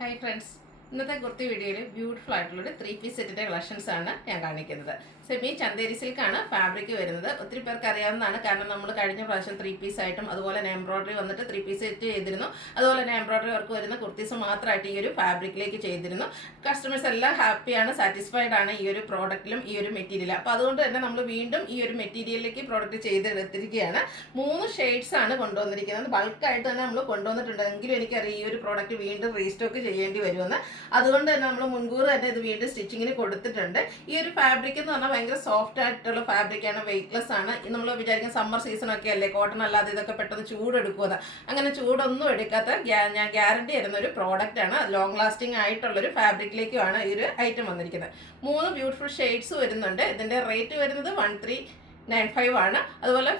Hi friends, ഇന്നത്തെ കുർത്തി വീഡിയോയിൽ beautiful ആയിട്ടുള്ള 3 പീസ് സെറ്റിന്റെ കളക്ഷൻസ് ആണ് ഞാൻ കാണിക്കുന്നത്. സെമി ചന്ദേരി സിൽക്ക് ആണ് ഫാബ്രിക് വരുന്നത്. ഒത്തിരി പേർക്ക് അറിയാവുന്നതാണ്, കാരണം നമ്മൾ കഴിഞ്ഞ പ്രാവശ്യം 3 പീസ് ആയിട്ടും അതുപോലെ എംബ്രോയിഡറി വന്നിട്ട് 3 പീസ് സെറ്റ് ചെയ്തിരുന്നു. അതുപോലെ എംബ്രോയിഡറി വർക്ക് വരുന്ന കുർത്തീസ് മാത്രമായിട്ട് ഈ ഒരു ഫാബ്രിക്കിലേക്ക് ചെയ്തിരുന്നു. കസ്റ്റമേഴ്സ് എല്ലാം ഹാപ്പിയാണ്, സാറ്റിസ്ഫൈഡ് ആണ് ഈ ഒരു പ്രോഡക്റ്റിലും ഈ ഒരു മെറ്റീരിയൽ. അപ്പോൾ അതുകൊണ്ട് തന്നെ നമ്മൾ വീണ്ടും ഈ ഒരു മെറ്റീരിയലിലേക്ക് പ്രോഡക്റ്റ് ചെയ്തെടുത്തിരിക്കുകയാണ്. 3 ഷെയ്ഡ്സ് ആണ് കൊണ്ടുവന്നിരിക്കുന്നത്. ബൾക്കായിട്ട് തന്നെ നമ്മൾ കൊണ്ടുവന്നിട്ടുണ്ടെങ്കിലും എനിക്കറിയാം ഈ ഒരു പ്രോഡക്റ്റ് വീണ്ടും റീസ്റ്റോക്ക് ചെയ്യേണ്ടി വരുമെന്ന്. അതുകൊണ്ട് തന്നെ നമ്മൾ മുൻകൂർ തന്നെ ഇത് വീണ്ടും സ്റ്റിച്ചിങ്ങിന് കൊടുത്തിട്ടുണ്ട്. ഈ ഒരു ഫാബ്രിക് എന്ന് പറഞ്ഞാൽ ഭയങ്കര സോഫ്റ്റ് ആയിട്ടുള്ള ഫാബ്രിക്കാണ്, വെയ്റ്റ്ലെസ് ആണ്. നമ്മൾ വിചാരിക്കുന്ന സമ്മർ സീസൺ ഒക്കെ അല്ലേ, കോട്ടൺ അല്ലാതെ ഇതൊക്കെ പെട്ടെന്ന് ചൂടെടുക്കുക. അങ്ങനെ ചൂടൊന്നും എടുക്കാത്ത ഞാൻ ഗ്യാരണ്ടി തരുന്ന ഒരു പ്രോഡക്റ്റ് ആണ്. ലോങ് ലാസ്റ്റിംഗ് ആയിട്ടുള്ളൊരു ഫാബ്രിക്കിലേക്കുമാണ് ഈ ഒരു ഐറ്റം വന്നിരിക്കുന്നത്. 3 ബ്യൂട്ടിഫുൾ ഷെയ്ഡ്സ് വരുന്നുണ്ട്. ഇതിൻ്റെ റേറ്റ് വരുന്നത് 1395 ആണ്. അതുപോലെ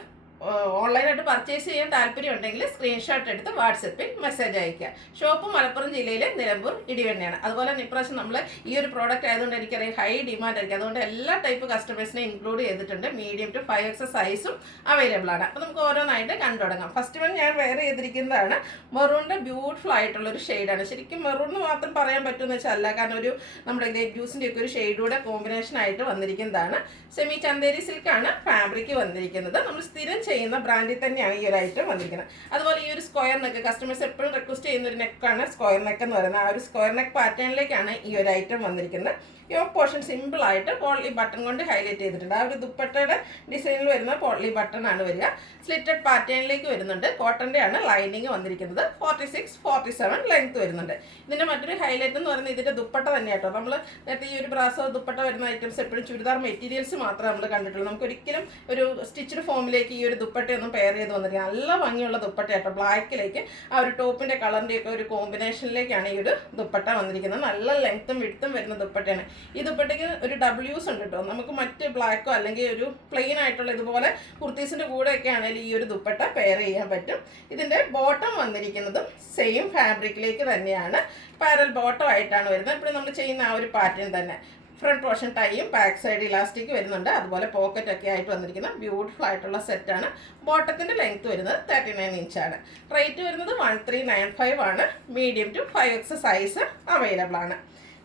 ഓൺലൈനായിട്ട് പർച്ചേസ് ചെയ്യാൻ താല്പര്യമുണ്ടെങ്കിൽ സ്ക്രീൻഷോട്ട് എടുത്ത് വാട്സപ്പിൽ മെസ്സേജ് അയയ്ക്കുക. ഷോപ്പ് മലപ്പുറം ജില്ലയിലെ നിലമ്പൂർ ഇടിവണ്ണയാണ്. അതുപോലെ തന്നെ ഇപ്രാവശ്യം നമ്മൾ ഈ ഒരു പ്രോഡക്റ്റ് ആയതുകൊണ്ട് എനിക്കറിയാം ഹൈ ഡിമാൻഡ് ആയിരിക്കും. അതുകൊണ്ട് എല്ലാ ടൈപ്പ് കസ്റ്റമേഴ്സിനെ ഇൻക്ലൂഡ് ചെയ്തിട്ടുണ്ട്. മീഡിയം ടു 5X സൈസും അവൈലബിൾ ആണ്. അപ്പോൾ നമുക്ക് ഓരോന്നായിട്ട് കണ്ടു തുടങ്ങാം. ഫസ്റ്റ് വൺ ഞാൻ വെയർ ചെയ്തിരിക്കുന്നതാണ് മെറൂണിൻ്റെ ബ്യൂട്ടിഫുൾ ആയിട്ടുള്ളൊരു ഷെയ്ഡാണ്. ശരിക്കും മെറൂൺ മാത്രം പറയാൻ പറ്റുമെന്ന് വെച്ചാൽ അല്ല, കാരണം ഒരു നമ്മുടെ ഗ്രേപ്പ് ജ്യൂസിൻ്റെ ഒക്കെ ഒരു ഷെയ്ഡൂടെ കോമ്പിനേഷൻ ആയിട്ട് വന്നിരിക്കുന്നതാണ്. സെമി ചന്ദേരി സിൽക്കാണ് ഫാബ്രിക് വന്നിരിക്കുന്നത്. നമ്മൾ സ്ഥിരം ചെയ്യുന്ന ബ്രാൻഡിൽ തന്നെയാണ് ഈ ഒരു ഐറ്റം വന്നിരിക്കുന്നത്. അതുപോലെ ഈ ഒരു സ്ക്വയർ നെക്ക് കസ്റ്റമേഴ്സ് എപ്പോഴും റിക്വസ്റ്റ് ചെയ്യുന്ന ഒരു നെക്കാണ് സ്ക്വയർ നെക്ക് എന്ന് പറയുന്നത്. ആ ഒരു സ്ക്വയർ നെക്ക് പാറ്റേണിലേക്കാണ് ഈ ഒരു ഐറ്റം വന്നിരിക്കുന്നത്. യോക്ക് പോർഷൻ സിമ്പിൾ ആയിട്ട് പോളി ബട്ടൺ കൊണ്ട് ഹൈലൈറ്റ് ചെയ്തിട്ടുണ്ട്. ആ ഒരു ദുപ്പട്ടയുടെ ഡിസൈനിൽ വരുന്ന പോളി ബട്ടൺ ആണ് വരിക. സ്ലിറ്റഡ് പാറ്റേണിലേക്ക് വരുന്നുണ്ട്. കോട്ടൻ്റെ ആണ് ലൈനിങ് വന്നിരിക്കുന്നത്. 46-47 ലെങ്ത് വരുന്നുണ്ട്. ഇതിൻ്റെ മറ്റൊരു ഹൈലൈറ്റ് എന്ന് പറയുന്നത് ഇതിൻ്റെ ദുപ്പട്ട തന്നെ കേട്ടോ. നമ്മൾ നേരത്തെ ഈ ഒരു ബ്രാസോ ദുപ്പട്ട വരുന്ന ഐറ്റംസ് എപ്പോഴും ചുരിദാർ മെറ്റീരിയൽസ് മാത്രമേ നമ്മൾ കണ്ടിട്ടുള്ളൂ. നമുക്ക് ഒരിക്കലും ഒരു സ്റ്റിച്ച്ഡ് ഫോമിലേക്ക് ഈ ഒരു ദുപ്പട്ടയൊന്നും പെയർ ചെയ്ത് വന്നിരിക്കുക. നല്ല ഭംഗിയുള്ള ദുപ്പട്ട കേട്ടോ. ബ്ലാക്കിലേക്ക് ആ ഒരു ടോപ്പിൻ്റെ കളറിൻ്റെയൊക്കെ ഒരു കോമ്പിനേഷനിലേക്കാണ് ഈ ഒരു ദുപ്പട്ട വന്നിരിക്കുന്നത്. നല്ല ലെങ്ത്തും വിഡ്ത്തും വരുന്ന ദുപ്പട്ടയാണ്. ഈ ദുപ്പട്ടയ്ക്ക് ഒരു WS ഉണ്ട് കേട്ടോ. നമുക്ക് മറ്റ് ബ്ലാക്കോ അല്ലെങ്കിൽ ഒരു പ്ലെയിൻ ആയിട്ടുള്ള ഇതുപോലെ കുർത്തീസിൻ്റെ കൂടെയൊക്കെ ആണെങ്കിൽ ഈ ഒരു ദുപ്പട്ട പെയർ ചെയ്യാൻ പറ്റും. ഇതിൻ്റെ ബോട്ടം വന്നിരിക്കുന്നതും സെയിം ഫാബ്രിക്കിലേക്ക് തന്നെയാണ്. പാരൽ ബോട്ടം ആയിട്ടാണ് വരുന്നത്. ഇപ്പോൾ നമ്മൾ ചെയ്യുന്ന ആ ഒരു പാറ്റേൺ തന്നെ. ഫ്രണ്ട് പോർഷൻ ടൈയും ബാക്ക് സൈഡ് ഇലാസ്റ്റിക് വരുന്നുണ്ട്. അതുപോലെ പോക്കറ്റ് ഒക്കെ ആയിട്ട് വന്നിരിക്കുന്ന ബ്യൂട്ടിഫുൾ ആയിട്ടുള്ള സെറ്റാണ്. ബോട്ടത്തിൻ്റെ ലെങ്ത് വരുന്നത് 39 ഇഞ്ചാണ്. റേറ്റ് വരുന്നത് 1395 ആണ്. Medium to 5X size available ആണ്.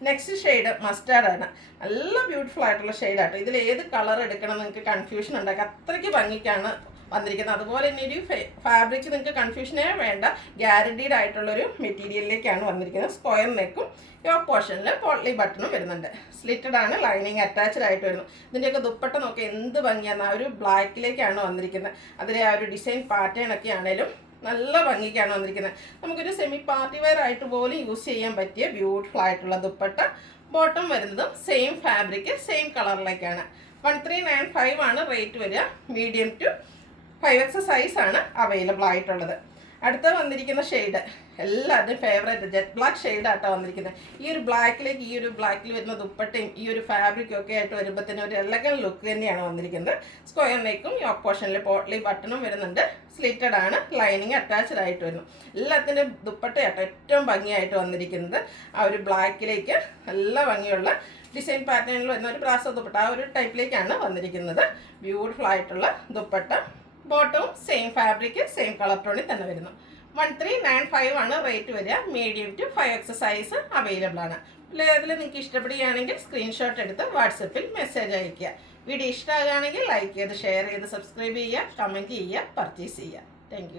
നെക്സ്റ്റ് ഷെയ്ഡ് മസ്റ്റാർഡ് ആണ്. നല്ല ബ്യൂട്ടിഫുൾ ആയിട്ടുള്ള ഷെയ്ഡാട്ടോ. ഇതിൽ ഏത് കളർ എടുക്കണം നിങ്ങൾക്ക് കൺഫ്യൂഷൻ ഉണ്ടാക്കുക. അത്രയ്ക്ക് ഭംഗിക്കാണ് വന്നിരിക്കുന്നത്. അതുപോലെ തന്നെ ഒരു ഫാബ്രിക് നിങ്ങൾക്ക് കൺഫ്യൂഷനേ വേണ്ട, ഗ്യാരണ്ടീഡ് ആയിട്ടുള്ളൊരു മെറ്റീരിയലിലേക്കാണ് വന്നിരിക്കുന്നത്. സ്ക്വയർ നെക്കും യോക്ക് പോർഷനിൽ പോളി ബട്ടണും വരുന്നുണ്ട്. സ്ലിറ്റഡ് ആണ്, ലൈനിങ് അറ്റാച്ച്ഡ് ആയിട്ട് വരുന്നു. ഇതിൻ്റെയൊക്കെ ദുപ്പട്ട നോക്കി എന്ത് ഭംഗിയാണ്. ആ ഒരു ബ്ലാക്കിലേക്കാണ് വന്നിരിക്കുന്നത്. അതിലെ ആ ഒരു ഡിസൈൻ പാറ്റേൺ ഒക്കെ ആണെങ്കിലും നല്ല ഭംഗിക്കാണ് വന്നിരിക്കുന്നത്. നമുക്കൊരു സെമി പാർട്ടി വെയർ ആയിട്ട് പോലും യൂസ് ചെയ്യാൻ പറ്റിയ ബ്യൂട്ടിഫുൾ ആയിട്ടുള്ള ദുപ്പട്ട. ബോട്ടം വരുന്നതും സെയിം ഫാബ്രിക് സെയിം കളറിലേക്കാണ്. 1395 ആണ് റേറ്റ് വരിക. മീഡിയം ടു 5X സൈസാണ് അവൈലബിൾ ആയിട്ടുള്ളത്. അടുത്ത വന്നിരിക്കുന്ന ഷെയ്ഡ് എല്ലാവരുടെയും ഫേവറേറ്റ് ജെറ്റ് ബ്ലാക്ക് ഷെയ്ഡായിട്ടാണ് വന്നിരിക്കുന്നത്. ഈ ഒരു ബ്ലാക്കിലേക്ക് ഈ ഒരു ബ്ലാക്കിൽ വരുന്ന ദുപ്പട്ടയും ഈ ഒരു ഫാബ്രിക്കും ഒക്കെ ആയിട്ട് വരുമ്പോഴത്തേനും ഒരു എലഗൻ ലുക്ക് തന്നെയാണ് വന്നിരിക്കുന്നത്. സ്ക്വയർ നെക്കും യോക്ക് പോർഷനിൽ പോട്ട്ലി ബട്ടണും വരുന്നുണ്ട്. സ്ലിറ്റഡ് ആണ്, ലൈനിങ് അറ്റാച്ച്ഡ് ആയിട്ട് വരുന്നു. എല്ലാത്തിൻ്റെ ദുപ്പട്ടയാട്ടോ ഏറ്റവും ഭംഗിയായിട്ട് വന്നിരിക്കുന്നത്. ആ ഒരു ബ്ലാക്കിലേക്ക് നല്ല ഭംഗിയുള്ള ഡിസൈൻ പാറ്റേണിൽ വരുന്ന ഒരു ബ്രാസോ ദുപ്പട്ട ആ ഒരു ടൈപ്പിലേക്കാണ് വന്നിരിക്കുന്നത്. ബ്യൂട്ടിഫുൾ ആയിട്ടുള്ള ദുപ്പട്ട. ബോട്ടവും സെയിം ഫാബ്രിക് സെയിം കളർ ടോണിൽ തന്നെ വരുന്നു. 1395 ആണ് റേറ്റ് വരിക. Medium to 5X size available ആണ്. അതിൽ നിങ്ങൾക്ക് ഇഷ്ടപ്പെടുകയാണെങ്കിൽ സ്ക്രീൻഷോട്ട് എടുത്ത് വാട്സപ്പിൽ മെസ്സേജ് അയയ്ക്കുക. വീഡിയോ ഇഷ്ടമാകുകയാണെങ്കിൽ ലൈക്ക് ചെയ്ത് ഷെയർ ചെയ്ത് സബ്സ്ക്രൈബ് ചെയ്യുക, കമൻറ്റ് ചെയ്യുക, പർച്ചേസ് ചെയ്യുക. താങ്ക്